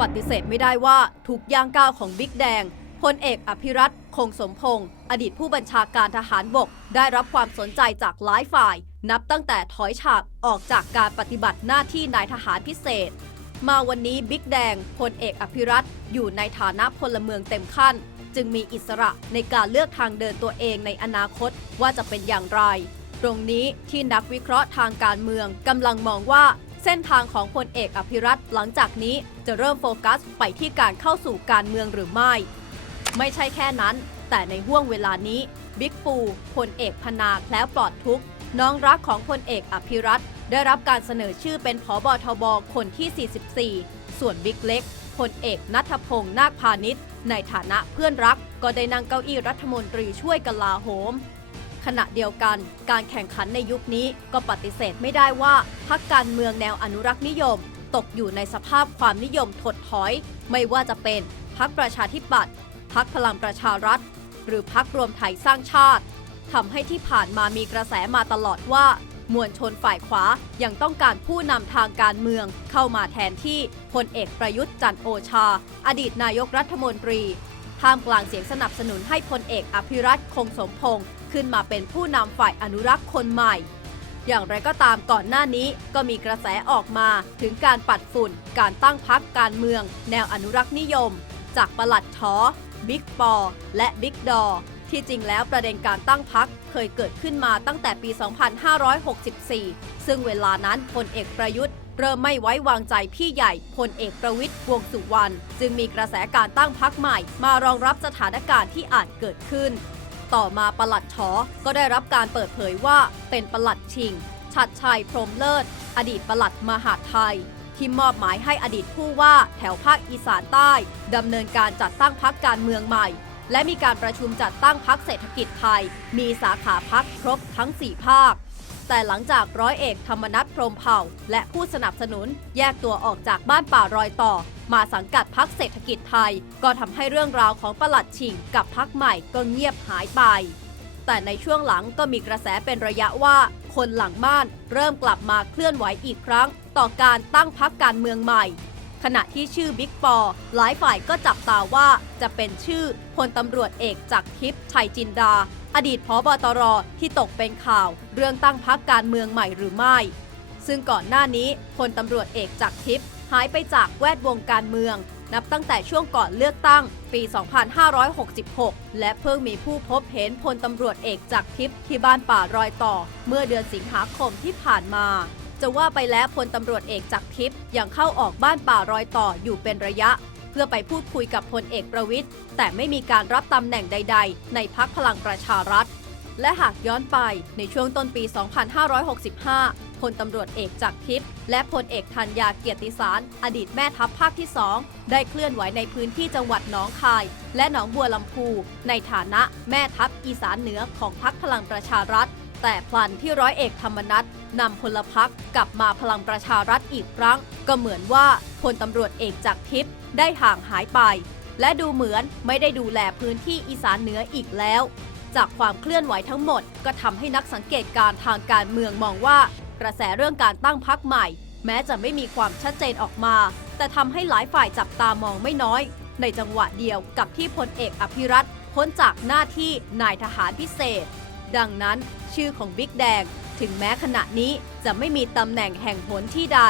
ปฏิเสธไม่ได้ว่าทุกย่างก้าวของบิ๊กแดงพลเอกอภิรัตคงสมพงศ์อดีตผู้บัญชาการทหารบก ได้รับความสนใจจากหลายฝ่าย นับตั้งแต่ถอยฉากออกจากการปฏิบัติหน้าที่นายทหารพิเศษ มาวันนี้บิ๊กแดงพลเอกอภิรัตอยู่ในฐานะพลเมืองเต็มขั้น จึงมีอิสระในการเลือกทางเดินตัวเองในอนาคตว่าจะเป็นอย่างไร ตรงนี้ที่นักวิเคราะห์ทางการเมืองกำลังมองว่า เส้นทางของพลเอกอภิรัตหลังจากนี้จะเริ่มโฟกัสไปที่การเข้าสู่การเมืองหรือไม่ ไม่ใช่แค่นั้น แต่ในห่วงเวลานี้บิ๊กปูพลเอกพนาแคล้วปลอดทุกน้องรักของพลเอกอภิรัตได้รับการเสนอชื่อเป็นผอบทบคนที่ 44 ส่วนบิ๊กเล็กพลเอกนัทพงศ์นาคพาณิชย์ในฐานะเพื่อนรักก็ได้นั่งเก้าอี้รัฐมนตรีช่วยกลาโหม ขณะเดียวกัน การแข่งขันในยุคนี้ก็ปฏิเสธไม่ได้ว่าพรรคการเมืองแนวอนุรักษ์นิยม ตกอยู่ในสภาพความนิยมถดถอย ไม่ว่าจะเป็นพรรคประชาธิปัตย์พรรคพลังประชารัฐ หรือพรรครวมไทยสร้างชาติทำให้ที่ผ่านมามีกระแสมาตลอดว่า มวลชนฝ่ายขวายังต้องการผู้นำทางการเมืองเข้ามาแทนที่พลเอกประยุทธ์จันโอชา อดีตนายกรัฐมนตรีท่ามกลางเสียงสนับสนุนให้พลเอกอภิรัตคงสมพงศ์ ขึ้นมาเป็นผู้นำฝ่ายอนุรักษ์คนใหม่ อย่างไรก็ตามก่อนหน้านี้ก็มีกระแสออกมาถึงการปัดฝุ่น การตั้งพักการเมือง แนวอนุรักษ์นิยม จากประหลัดชอบิ๊กปอ และบิ๊กดอที่จริงแล้วประเด็นการตั้งพักเคยเกิดขึ้นมาตั้งแต่ปี 2564 ซึ่งเวลานั้นพลเอกประยุทธ์ เริ่มไม่ไว้วางใจพี่ใหญ่พลเอกประวิทย์วงสุวรรณจึงมีกระแสการตั้งพักใหม่ มารองรับสถานการณ์ที่อาจเกิดขึ้น ต่อมาปลัดชอก็ได้รับการเปิดเผยว่าเป็นปลัดชิง ชัดชัยพรมเลิศ อดีตปลัดมหาไทย ที่มอบหมายให้อดีตผู้ว่าแถวภาคอีสานใต้ดำเนินการจัดตั้งพักการเมืองใหม่ และมีการประชุมจัดตั้งพักเศรษฐกิจไทย มีสาขาพักครบทั้ง 4 ภาค แต่หลังจากร้อยเอกธรรมนัฐพรมเผ่า และผู้สนับสนุนแยกตัวออกจากบ้านป่ารอยต่อ มาสังกัดพักเศรษฐกิจไทย ก็ทำให้เรื่องราวของประหลัดชิงกับพักใหม่ก็เงียบหายไป แต่ในช่วงหลังก็มีกระแสเป็นระยะว่า คนหลังบ้านเริ่มกลับมาเคลื่อนไหวอีกครั้ง ต่อการตั้งพักการเมืองใหม่ ขณะที่ชื่อบิ๊กปอหลายฝ่ายก็จับตาว่าจะเป็นชื่อพลตำรวจเอกจากทิพย์ชัยจินดา อดีตพบตรที่ตกเป็นข่าว เรื่องตั้งพักการเมืองใหม่หรือไม่ ซึ่งก่อนหน้านี้พลตำรวจเอกจากทิพย์หายไปจากแวดวงการเมือง นับตั้งแต่ช่วงก่อนเลือกตั้งปี 2566 และเพิ่งมีผู้พบเห็นพลตำรวจเอกจากทิพย์ที่บ้านป่ารอยต่อ เมื่อเดือนสิงหาคมที่ผ่านมา จะว่าไปแล้วพลตำรวจเอกจากทิพย์ยังเข้าออกบ้านป่ารอยต่ออยู่เป็นระยะ เพื่อไปพูดคุยกับพลเอกประวิทย์แต่ไม่มีการรับตำแหน่งใด ๆ ในพักพลังประชารัฐ และหากย้อนไปในช่วงต้นปี 2565 พลตำรวจเอกจากทิพย์และพลเอกธัญญาเกียรติสาร อดีตแม่ทัพภาคที่2ได้เคลื่อนไหวในพื้นที่จังหวัดหนองคาย และหนองบัวลำพู ในฐานะแม่ทัพอีสานเหนือของพักพลังประชารัฐ แต่พลันที่ร้อยเอกธรรมนัฐนำพลพักกลับมาพลังประชารัฐอีกครั้ง ก็เหมือนว่าพลตำรวจเอกจากทิพย์ได้ห่างหายไป และดูเหมือนไม่ได้ดูแลพื้นที่อีสานเหนืออีกแล้ว จากความเคลื่อนไหวทั้งหมด ก็ทำให้นักสังเกตการทางการเมืองมองว่า กระแสเรื่องการตั้งพักใหม่ แม้จะไม่มีความชัดเจนออกมา แต่ทำให้หลายฝ่ายจับตามองไม่น้อย ในจังหวะเดียวกับที่พลเอกอภิรัตพ้นจากหน้าที่นายทหารพิเศษ ดังนั้นชื่อของบิ๊กแดงถึงแม้ขณะนี้จะไม่มีตำแหน่งแห่งหนที่ใด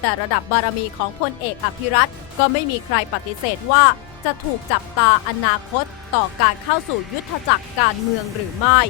แต่ระดับบารมีของพลเอกอภิรัตก็ไม่มีใครปฏิเสธว่าจะถูกจับตาอนาคตต่อการเข้าสู่ยุทธจักรการเมืองหรือไม่